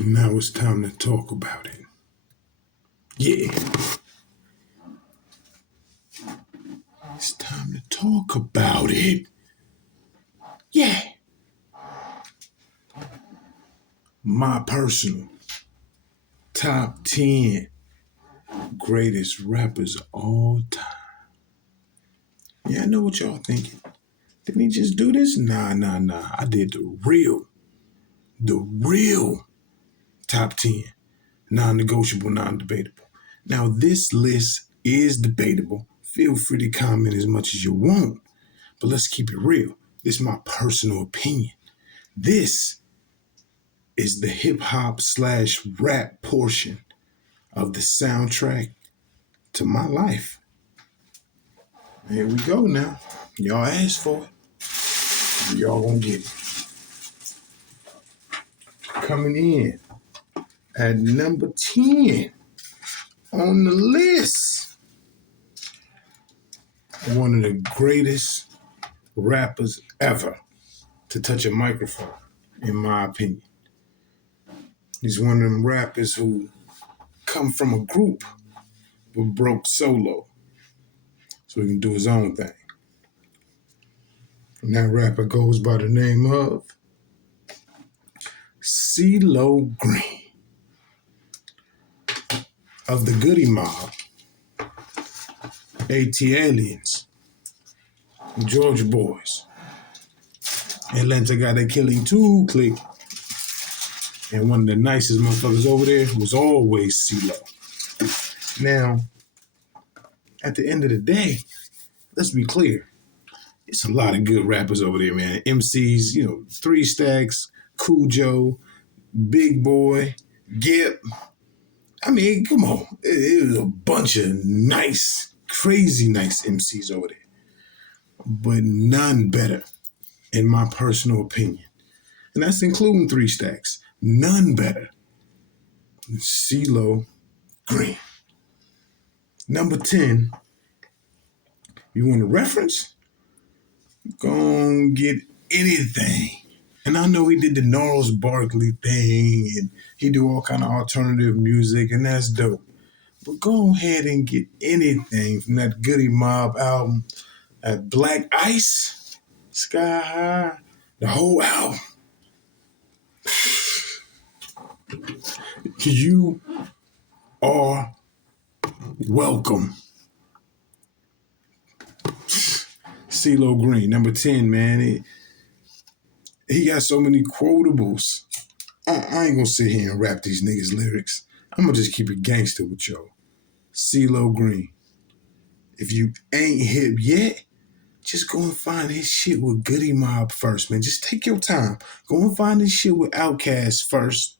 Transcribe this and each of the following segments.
Now it's time to talk about it. Yeah. It's time to talk about it. Yeah. My personal top 10 greatest rappers of all time. Yeah, I know what y'all thinking. Didn't he just do this? Nah. I did the real top 10. Non-negotiable, non-debatable. Now, this list is debatable. Feel free to comment as much as you want, but let's keep it real. This is my personal opinion. This is the hip-hop/rap portion of the soundtrack to my life. Here we go now. Y'all asked for it. Y'all gonna get it. Coming in at number 10 on the list. One of the greatest rappers ever to touch a microphone, in my opinion. He's one of them rappers who come from a group but broke solo so he can do his own thing. And that rapper goes by the name of CeeLo Green of the Goody Mob, ATLiens, Georgia Boys. Atlanta got that Killing 2 clique. And one of the nicest motherfuckers over there was always CeeLo. Now, at the end of the day, let's be clear. It's a lot of good rappers over there, man. MCs, 3 Stacks, Cujo, Big Boy, Gip. I mean, come on. It was a bunch of nice, crazy nice MCs over there. But none better, in my personal opinion. And that's including 3 Stacks. None better than CeeLo Green. Number 10, you want a reference? Gonna get anything. And I know he did the Gnarls Barkley thing and he do all kind of alternative music, and that's dope. But go ahead and get anything from that Goody Mob album, that Black Ice, Sky High, the whole album. You are welcome. CeeLo Green, number 10, man. He got so many quotables. I ain't gonna sit here and rap these niggas' lyrics. I'm gonna just keep it gangster with y'all. CeeLo Green. If you ain't hip yet, just go and find his shit with Goody Mob first, man. Just take your time. Go and find his shit with Outkast first.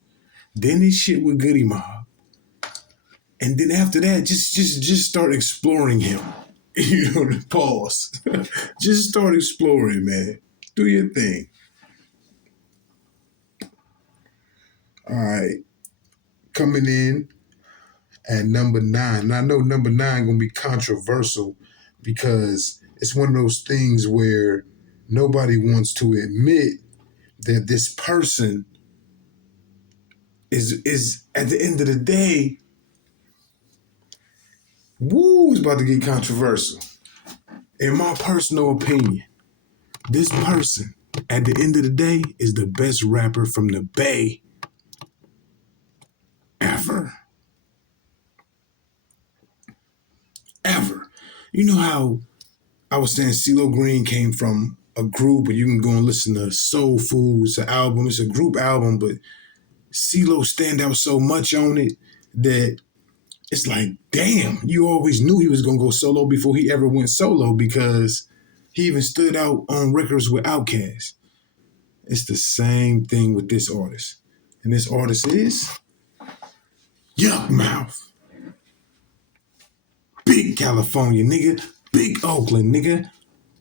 Then his shit with Goody Mob. And then after that, just start exploring him. Pause. Just start exploring, man. Do your thing. All right. Coming in at number 9. And I know number 9 gonna be controversial because it's one of those things where nobody wants to admit that this person is at the end of the day, it's about to get controversial. In my personal opinion, this person, at the end of the day, is the best rapper from the Bay ever. Ever. You know how I was saying CeeLo Green came from a group, and you can go and listen to Soul Food. It's an album. It's a group album, but CeeLo stand out so much on it that it's like, damn, you always knew he was going to go solo before he ever went solo because he even stood out on records with Outkast. It's the same thing with this artist. And this artist is Yukmouth. Big California, nigga. Big Oakland, nigga.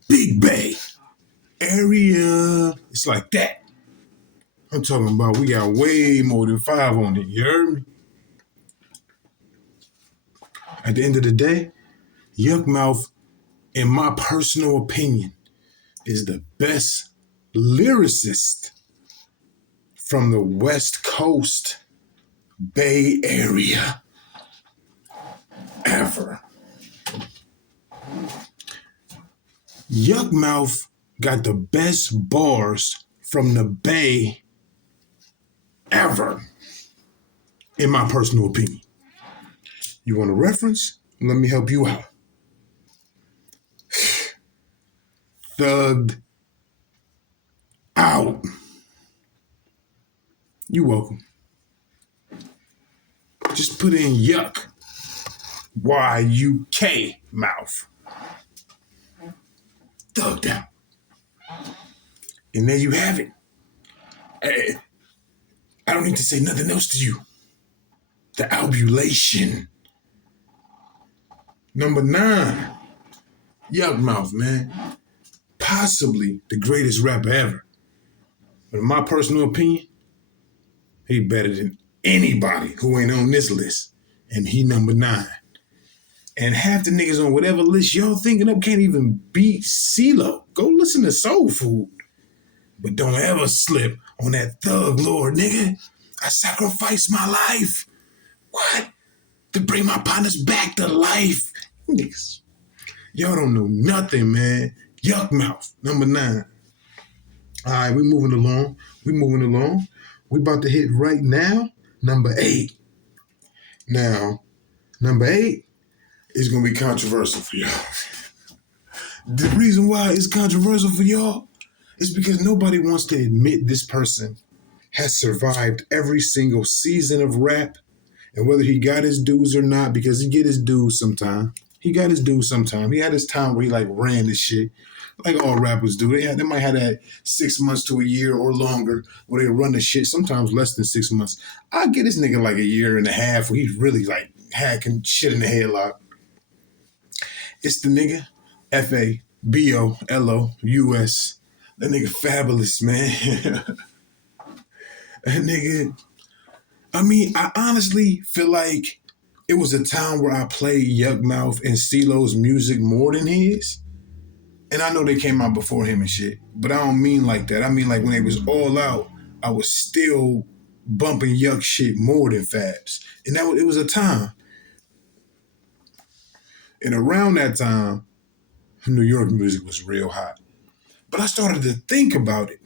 Big Bay area. It's like that. I'm talking about we got way more than 5 on it. You heard me? At the end of the day, Yukmouth, in my personal opinion, is the best lyricist from the West Coast Bay Area ever. Yuckmouth got the best bars from the Bay ever, in my personal opinion. You want a reference? Let me help you out. Thugged out. You welcome. Just put in yuck. Y-U-K mouth. Thugged out. And there you have it. I don't need to say nothing else to you. The albulation. Number 9. Yuckmouth, man. Possibly the greatest rapper ever. But in my personal opinion, he better than anybody who ain't on this list. And he number 9. And half the niggas on whatever list y'all thinking of can't even beat CeeLo. Go listen to Soul Food. But don't ever slip on that Thug Lord, nigga. I sacrificed my life. What? To bring my partners back to life. Niggas. Y'all don't know nothing, man. Yuckmouth, number 9. All right, we moving along. We about to hit right now, number 8. Now, number 8 is going to be controversial for y'all. The reason why it's controversial for y'all is because nobody wants to admit this person has survived every single season of rap, and whether he got his dues or not, because he get his dues sometime. He got his dues sometime. He had his time where he like ran this shit, like all rappers do. They might have that 6 months to a year or longer where they run the shit, sometimes less than 6 months. I get this nigga like a year and a half where he's really like hacking shit in the headlock. It's the nigga Fabolous. That nigga Fabolous, man. That nigga, I mean, I honestly feel like it was a time where I played Yuckmouth and CeeLo's music more than his. And I know they came out before him and shit, but I don't mean like that. I mean like when they was all out, I was still bumping Yuck shit more than Fabs. And it was a time. And around that time, New York music was real hot. But I started to think about it.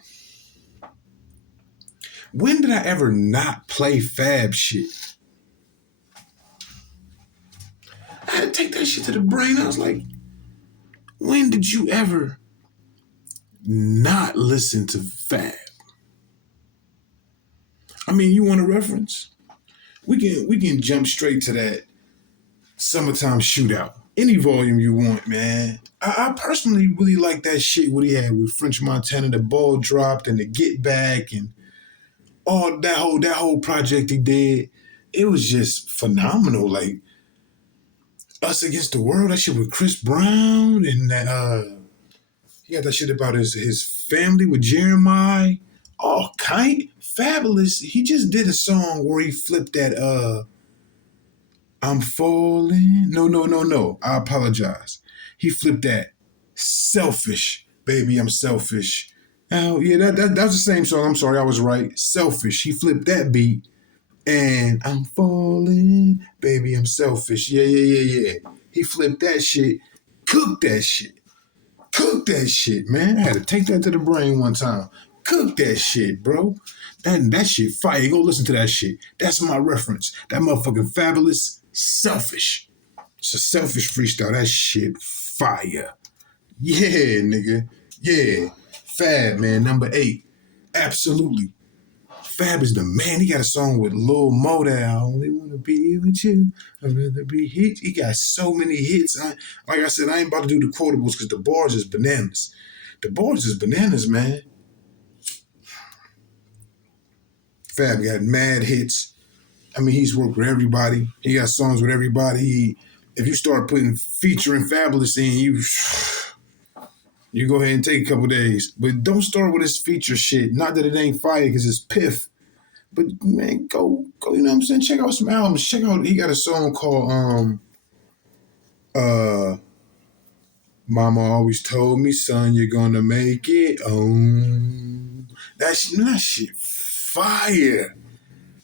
When did I ever not play Fab shit? I had to take that shit to the brain. I was like, when did you ever not listen to Fab? I mean, you want a reference? We can jump straight to that Summertime Shootout. Any volume you want, man. I personally really like that shit what he had with French Montana, the Ball Dropped and the Get Back and all that whole project he did. It was just phenomenal. Like Us Against the World, that shit with Chris Brown and that he had that shit about his family with Jeremiah. Oh, Fabolous. He just did a song where he flipped that I'm falling. No. I apologize. He flipped that Selfish, baby, I'm selfish. Oh, yeah, that's the same song. I'm sorry, I was right. Selfish. He flipped that beat. And I'm falling, baby, I'm selfish. Yeah. He flipped that shit. Cooked that shit. Man. I had to take that to the brain one time. Cook that shit, bro. That shit fire. Go listen to that shit. That's my reference. That motherfucking Fabolous. Selfish. It's a selfish freestyle. That shit fire. Yeah, nigga. Yeah. Fab, man. Number 8. Absolutely. Fab is the man. He got a song with Lil Mo that I only want to be with you. I'd rather be hit. He got so many hits. Like I said, I ain't about to do the quotables because the bars is bananas. Man. Fab got mad hits. I mean, he's worked with everybody. He got songs with everybody. If you start putting featuring Fabolous in, you go ahead and take a couple days. But don't start with his feature shit. Not that it ain't fire because it's piff. But man, go, you know what I'm saying? Check out some albums. Check out, he got a song called Mama Always Told Me, Son, you're gonna make it. That shit fire.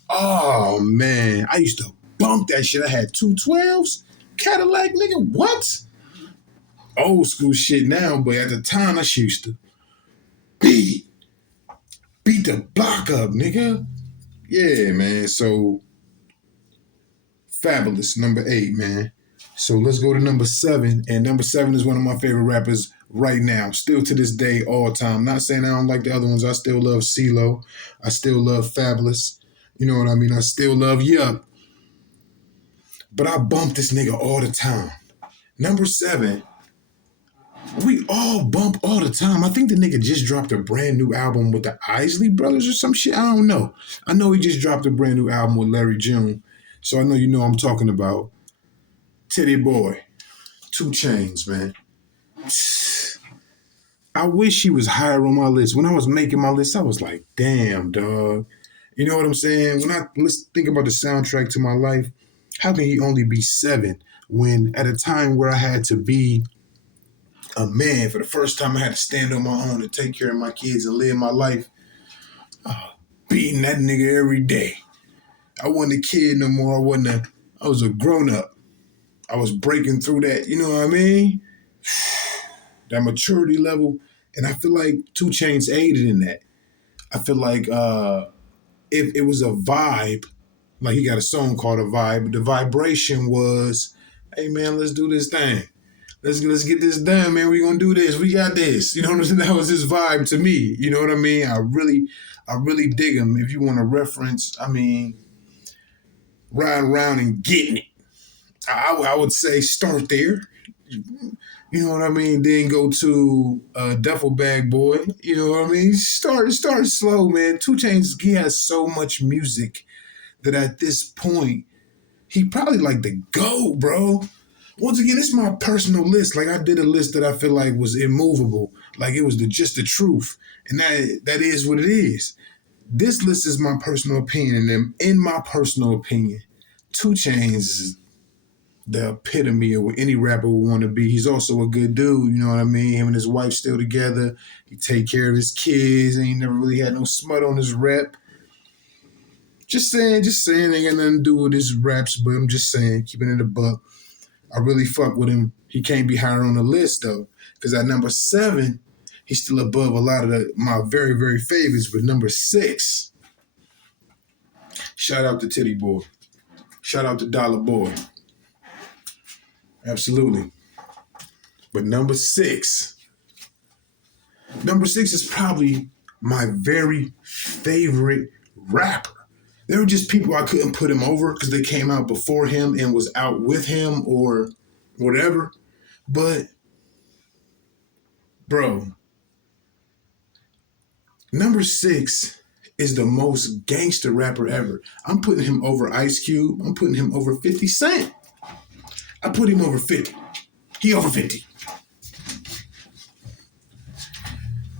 Oh man, I used to bump that shit. I had 212s, Cadillac, nigga. What? Old school shit now, but at the time, that shit used to beat the block up, nigga. Yeah, man. So Fabolous, number 8, man. So let's go to number 7, and number 7 is one of my favorite rappers right now, still to this day, all time. Not saying I don't like the other ones. I still love CeeLo. I still love Fabolous. You know what I mean? I still love Yup. But I bump this nigga all the time. Number 7, we all bump all the time. I think the nigga just dropped a brand new album with the Isley Brothers or some shit. I don't know. I know he just dropped a brand new album with Larry June. So I know you know I'm talking about Titty Boy, 2 Chainz, man. I wish he was higher on my list. When I was making my list, I was like, damn, dog. You know what I'm saying? When let's think about the soundtrack to my life, how can he only be 7 when at a time where I had to be a man for the first time, I had to stand on my own and take care of my kids and live my life, beating that nigga every day. I wasn't a kid no more. I was a grown up. I was breaking through that, you know what I mean? That maturity level. And I feel like 2 Chainz aided in that. I feel like if it was a vibe, like he got a song called A Vibe, the vibration was, hey man, let's do this thing. Let's get this done, man. We gonna do this. We got this. You know what I'm saying? That was his vibe to me. You know what I mean? I really dig him. If you want to reference, I mean, riding around and getting it. I would say start there. You know what I mean? Then go to Duffel Bag Boy. You know what I mean? Start slow, man. 2 Chainz, he has so much music that at this point, he probably like the GOAT, bro. Once again, it's my personal list. Like I did a list that I feel like was immovable. Like it was just the truth. And that is what it is. This list is my personal opinion. And in my personal opinion, 2 Chainz is the epitome of what any rapper would want to be. He's also a good dude, you know what I mean? Him and his wife still together. He take care of his kids, and he never really had no smut on his rep. Just saying, ain't got nothing to do with his raps, but I'm just saying, keeping it a buck. I really fuck with him. He can't be higher on the list though, because at number 7, he's still above a lot of my very, very favorites. But number 6, shout out to Titty Boy. Shout out to Dollar Boy. Absolutely. But number 6 is probably my very favorite rapper. There were just people I couldn't put him over because they came out before him and was out with him or whatever. But, bro, number 6 is the most gangster rapper ever. I'm putting him over Ice Cube. I'm putting him over 50 Cent. I put him over 50. He over 50.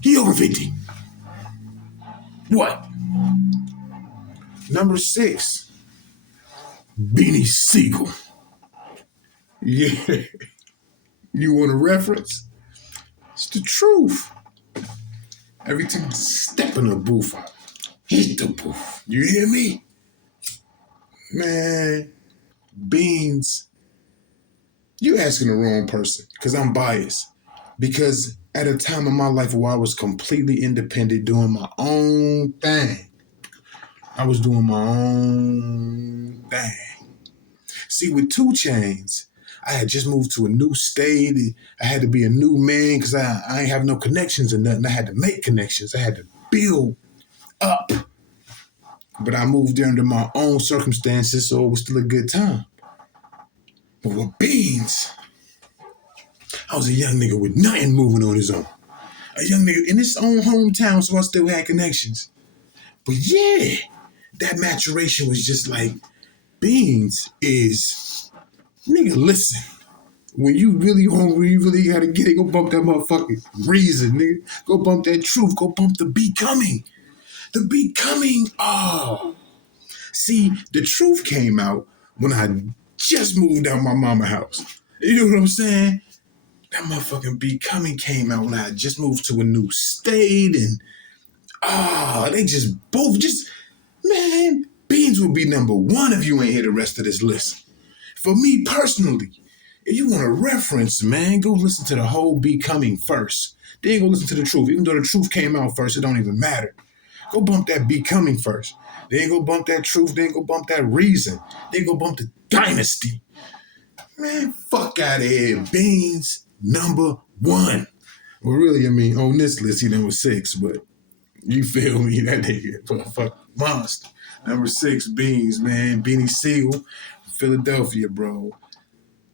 He over 50. What? Number 6, Beanie Siegel. Yeah. You want a reference? It's the truth. Every time I step in the booth, I hit the booth. You hear me? Man, Beans, you asking the wrong person because I'm biased. Because at a time in my life where I was completely independent, doing my own thing, I was doing my own thing. See, with 2 Chainz, I had just moved to a new state. I had to be a new man because I ain't have no connections or nothing. I had to make connections. I had to build up. But I moved there under my own circumstances, so it was still a good time. But with Beans, I was a young nigga with nothing moving on his own. A young nigga in his own hometown, so I still had connections. But yeah, that maturation was just like, Beans is, nigga, listen. When you really hungry, you really gotta get it, go bump that motherfucking Reason, nigga. Go bump that Truth, go bump the Becoming. The Becoming, oh. See, the Truth came out when I just moved out my mama's house. You know what I'm saying? That motherfucking Becoming came out when I just moved to a new state and, they just both just, man, Beans will be number one if you ain't hear the rest of this list. For me personally, if you want a reference, man, go listen to the whole Becoming first. Then go listen to the Truth. Even though the Truth came out first, it don't even matter. Go bump that Becoming first. Then go bump that Truth. Then go bump that Reason. Then go bump the Dynasty. Man, fuck out of here. Beans, number one. Well, really, I mean, on this list, he number 6, but you feel me? That nigga, fuck monster. Number 6, Beans, man. Beanie Siegel, Philadelphia, bro.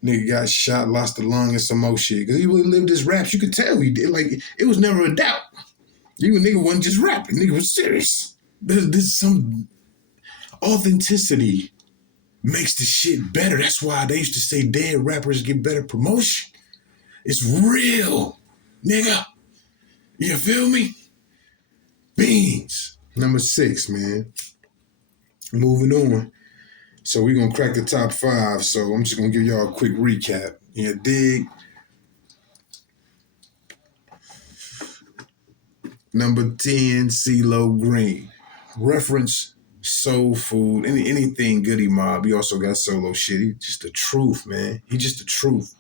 Nigga got shot, lost a lung, and some more shit. Because he really lived his raps. You could tell he did. Like, it was never a doubt. You nigga wasn't just rapping. Nigga was serious. There's some authenticity makes the shit better. That's why they used to say dead rappers get better promotion. It's real, nigga. You feel me? Beans. Number 6, man. Moving on. So we're going to crack the top 5. So I'm just going to give y'all a quick recap. You dig? Number 10, CeeLo Green. Reference, soul food, anything Goody Mob. He also got solo shit. He just the truth, man. He just the truth.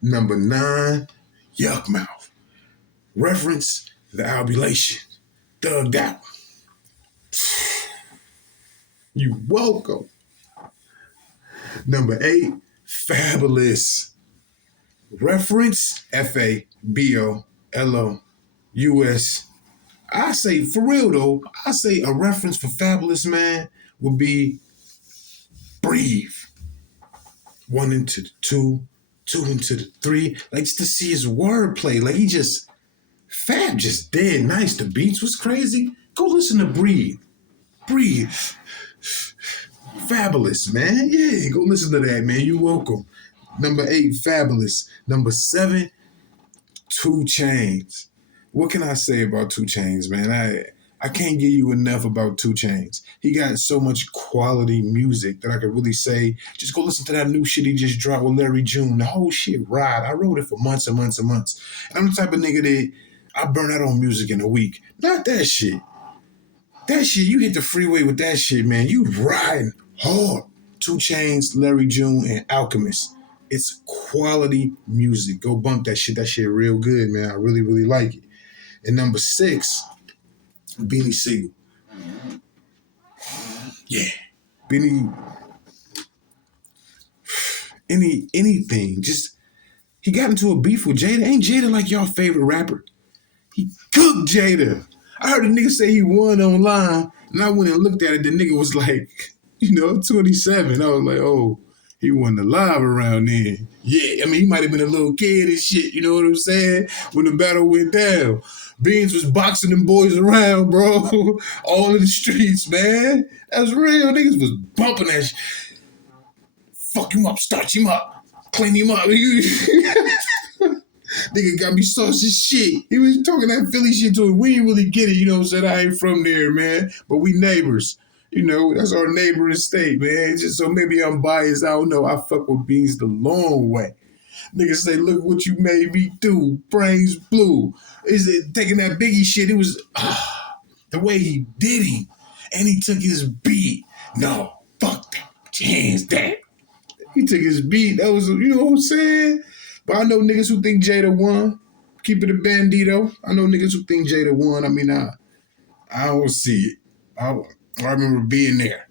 Number 9, Yuck Mouth. Reference, The Albulation. Thugged Out. You welcome. Number 8, Fabolous. Reference, Fabolous. I say, for real though, I say a reference for Fabolous, man, would be Breathe. 1 into the 2, 2 into the 3. Like, just to see his wordplay. Like, he just, Fab just dead nice. The beats was crazy. Go listen to Breathe. Breathe. Fabolous, man. Yeah, go listen to that, man. You're welcome. Number 8, Fabolous. Number 7, 2 Chainz. What can I say about 2 Chainz, man? I can't give you enough about 2 Chainz. He got so much quality music that I could really say, just go listen to that new shit he just dropped with Larry June. The whole shit ride. I wrote it for months and months and months. And I'm the type of nigga that I burn out on music in a week. Not that shit. That shit, you hit the freeway with that shit, man. You riding hard. 2 Chainz, Larry June, and Alchemist. It's quality music. Go bump that shit. That shit real good, man. I really, really like it. And number 6, Beanie Siegel. Yeah. Beanie. Anything. Just, he got into a beef with Jada. Ain't Jada like y'all favorite rapper? He cooked Jada. I heard a nigga say he won online, and I went and looked at it. The nigga was like, 27. I was like, oh, he wasn't alive around then. Yeah, I mean, he might have been a little kid and shit, you know what I'm saying? When the battle went down. Beans was boxing them boys around, bro. All in the streets, man. That's real. Niggas was bumping that shit. Fuck him up, starch him up, clean him up. Nigga got me sauce as shit. He was talking that Philly shit to him. We didn't really get it, you know what I'm saying? I ain't from there, man. But we neighbors. That's our neighboring state, man. Just so maybe I'm biased. I don't know. I fuck with Beans the long way. Niggas say, look what you made me do. Brains blue. Is it taking that Biggie shit? It was the way he did him. And he took his beat. No, fuck that. Hands that. He took his beat. That was, you know what I'm saying? But I know niggas who think Jada won. Keep it a bandito. I know niggas who think Jada won. I mean, I don't see it. I remember being there.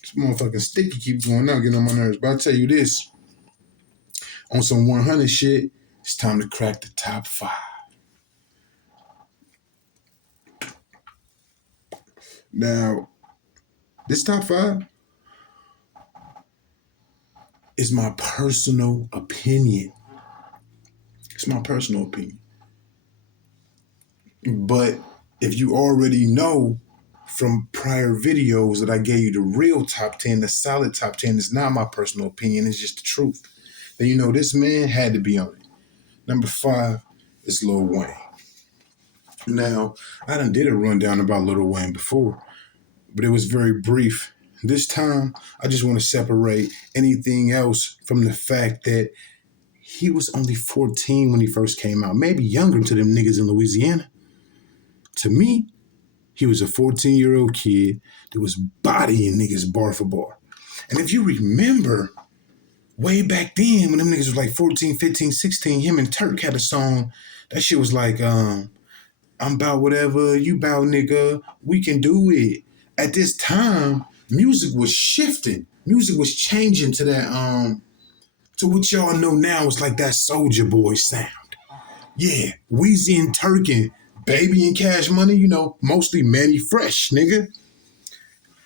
This motherfucking sticky keeps going out, getting on my nerves. But I'll tell you this. On some 100 shit, it's time to crack the top 5. Now, this top 5 is my personal opinion. It's my personal opinion. But if you already know from prior videos that I gave you the real top 10, the solid top 10, it's not my personal opinion, it's just the truth. Then this man had to be on it. Number 5 is Lil Wayne. Now, I done did a rundown about Lil Wayne before, but it was very brief. This time, I just want to separate anything else from the fact that he was only 14 when he first came out. Maybe younger to them niggas in Louisiana. To me, He was a 14-year-old kid that was bodying niggas bar for bar. And if you remember, way back then when them niggas was like 14, 15, 16, him and Turk had a song. That shit was like, I'm about whatever, you about nigga, we can do it. At this time, music was shifting. Music was changing to that, to what y'all know now is like that Soulja Boy sound. Yeah, Weezy and Turk and Baby and Cash Money, you know, mostly Manny Fresh, nigga.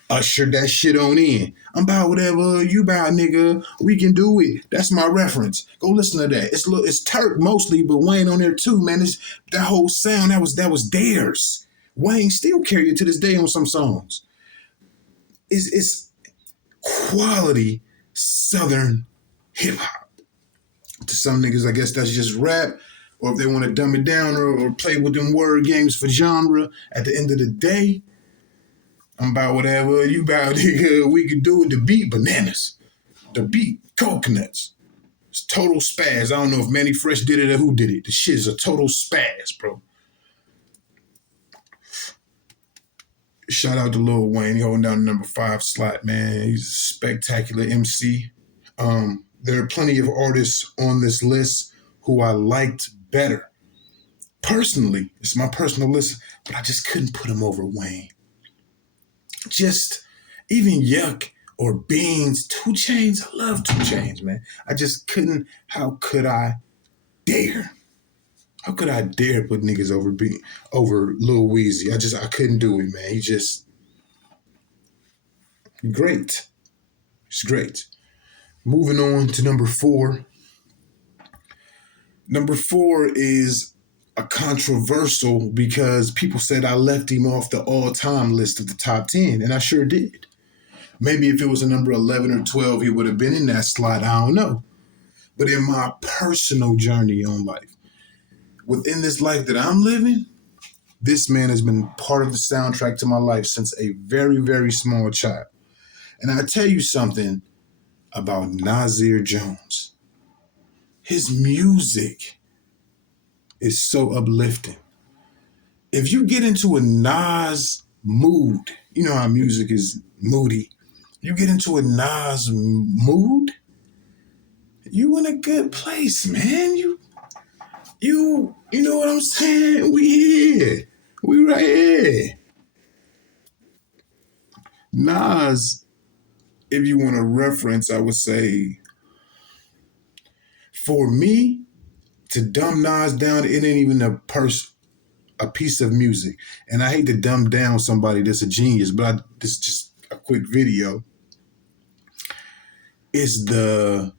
Usher that shit on in. I'm about whatever, you about nigga, we can do it. That's my reference. Go listen to that. It's Turk mostly, but Wayne on there too, man. It's that whole sound that was theirs. Wayne still carry it to this day on some songs. It's quality Southern hip hop. To some niggas, I guess that's just rap, or if they want to dumb it down or play with them word games for genre. At the end of the day, I'm about whatever, you about nigga, we could do it. The beat, bananas. The beat, coconuts. It's total spaz. I don't know if Manny Fresh did it or who did it. The shit is a total spaz, bro. Shout out to Lil Wayne. He holding down the number 5 slot, man. He's a spectacular MC. There are plenty of artists on this list who I liked better. Personally, it's my personal list, but I just couldn't put him over Wayne. Just even Yuck or Beans, 2 Chainz. I love 2 Chainz, man. I just couldn't. How could I dare? How could I dare put niggas over Lil Weezy? I couldn't do it, man. He just great. He's great. Moving on to number 4. Number 4 is a controversial because people said I left him off the all-time list of the top 10, and I sure did. Maybe if it was a number 11 or 12, he would have been in that slot. I don't know. But in my personal journey on life, within this life that I'm living, this man has been part of the soundtrack to my life since a very, very small child. And I tell you something about Nasir Jones. His music is so uplifting. If you get into a Nas mood, you know how music is moody. You get into a Nas mood, you in a good place, man. You know what I'm saying? We here. We right here. Nas, if you want a reference, I would say, for me, to dumb Nas down, it ain't even a piece of music. And I hate to dumb down somebody that's a genius, but this is just a quick video. It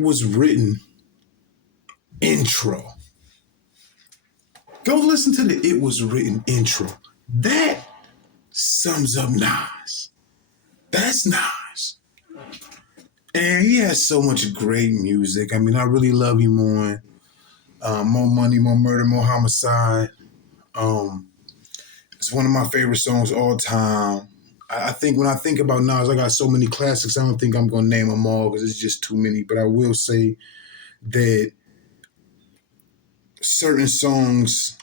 was written intro. Go listen to the It Was Written intro. That sums up Nas. That's Nas. And he has so much great music. I mean, I really love him on More Money, More Murder, More Homicide. It's one of my favorite songs all time. I think when I think about Nas, I got so many classics. I don't think I'm going to name them all because it's just too many. But I will say that certain songs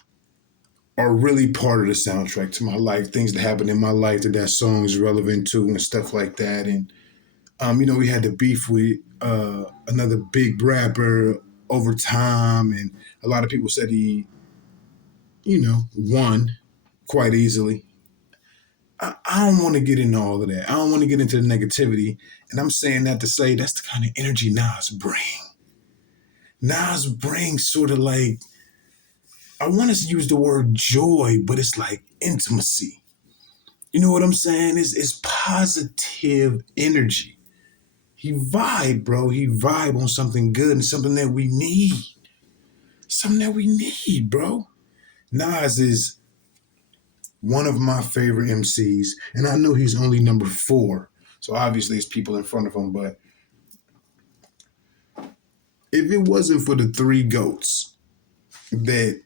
are really part of the soundtrack to my life. Things that happen in my life that song is relevant to and stuff like that. And, we had the beef with another big rapper over time. And a lot of people said he, won quite easily. I don't want to get into all of that. I don't want to get into the negativity. And I'm saying that to say that's the kind of energy Nas brings. Nas brings sort of like, I want to use the word joy, but it's like intimacy. You know what I'm saying? It's positive energy. He vibe, bro. He vibe on something good and something that we need. Something that we need, bro. Nas is one of my favorite MCs, and I know he's only number 4. So obviously it's people in front of him, but if it wasn't for the 3 GOATs that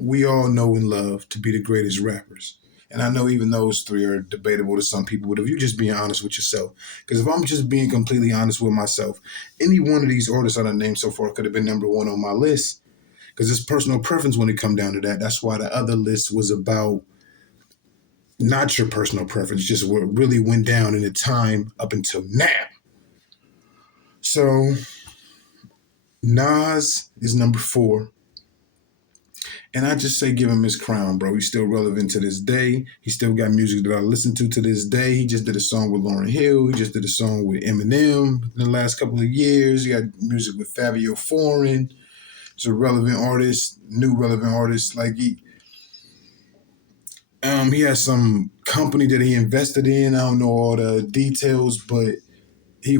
we all know and love to be the greatest rappers, and I know even those 3 are debatable to some people, but if you're just being honest with yourself, because if I'm just being completely honest with myself, any one of these artists I done named so far could have been number 1 on my list, because it's personal preference when it come down to that. That's why the other list was about not your personal preference, just what really went down in the time up until now. So Nas is number 4. And I just say give him his crown, bro. He's still relevant to this day. He still got music that I listen to this day. He just did a song with Lauryn Hill. He just did a song with Eminem in the last couple of years. He got music with Fabio Foreign. He's a relevant artist, new relevant artist. Like he has some company that he invested in. I don't know all the details, but he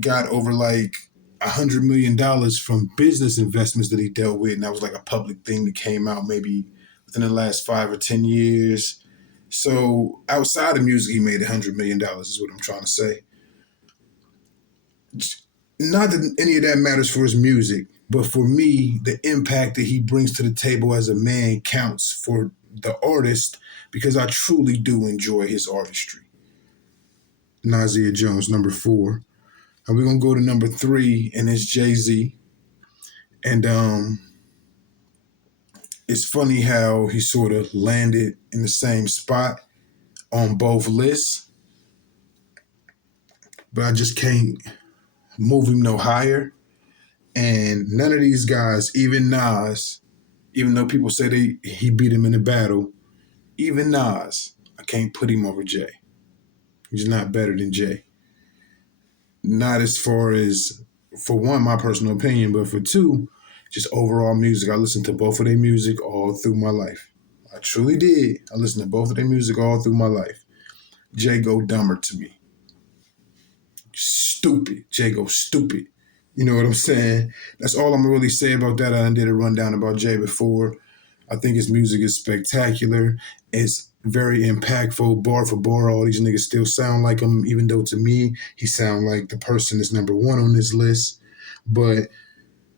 got over like $100 million from business investments that he dealt with, and that was like a public thing that came out maybe within the last 5 or 10 years. So outside of music, he made $100 million. Is what I'm trying to say. Not that any of that matters for his music, but for me, the impact that he brings to the table as a man counts for the artist, because I truly do enjoy his artistry. Nasir Jones, number 4. And we're going to go to number 3, and it's Jay-Z. And it's funny how he sort of landed in the same spot on both lists, but I just can't move him no higher. And none of these guys, even Nas, even though people say he beat him in a battle, even Nas, I can't put him over Jay. He's not better than Jay. Not as far as, for one, my personal opinion, but for two, just overall music. I listened to both of their music all through my life. I truly did. I listened to both of their music all through my life. Jay go dumber to me. Stupid. Jay go stupid. You know what I'm saying? That's all I'm going to really say about that. I did a rundown about Jay before. I think his music is spectacular. It's very impactful, bar for bar. All these niggas still sound like him, even though to me, he sound like the person that's number 1 on this list. But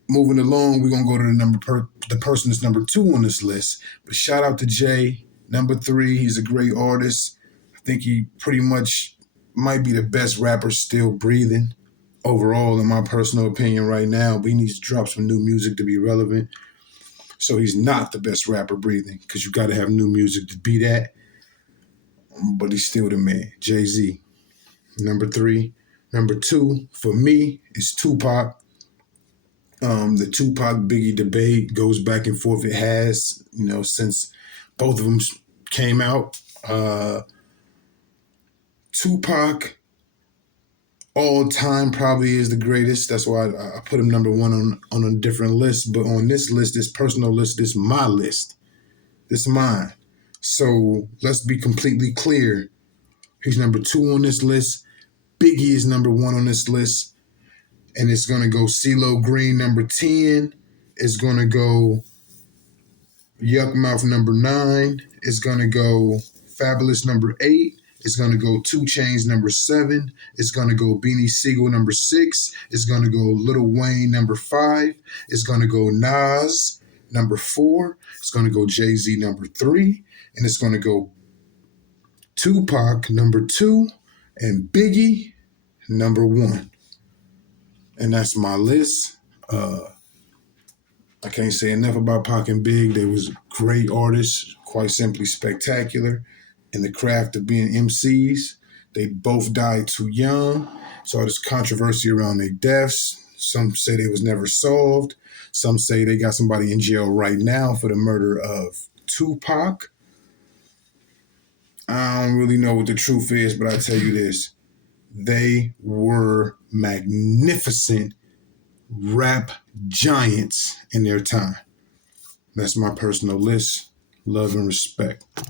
moving along, we're going to go to the person that's number 2 on this list. But shout out to Jay, number 3. He's a great artist. I think he pretty much might be the best rapper still breathing overall, in my personal opinion right now. But he needs to drop some new music to be relevant. So he's not the best rapper breathing, because you got to have new music to be that. But he's still the man. Jay-Z, number 3. Number 2 for me is Tupac. The Tupac Biggie debate goes back and forth. It has, since both of them came out. Tupac, all time, probably is the greatest. That's why I put him number 1 on a different list. But on this list, this personal list, this is my list. This is mine. So let's be completely clear. He's number 2 on this list. Biggie is number 1 on this list. And it's going to go CeeLo Green, number 10. It's going to go Yuck Mouth, number 9. It's going to go Fabulous, number 8. It's going to go 2 Chainz, number 7. It's going to go Beanie Sigel, number 6. It's going to go Lil Wayne, number 5. It's going to go Nas, number 4. It's going to go Jay-Z, number 3. And it's going to go Tupac, number 2. And Biggie, number 1. And that's my list. I can't say enough about Pac and Big. They was great artists, quite simply spectacular in the craft of being MCs. They both died too young. So there's controversy around their deaths. Some say they was never solved. Some say they got somebody in jail right now for the murder of Tupac. I don't really know what the truth is, but I tell you this. They were magnificent rap giants in their time. That's my personal list. Love and respect.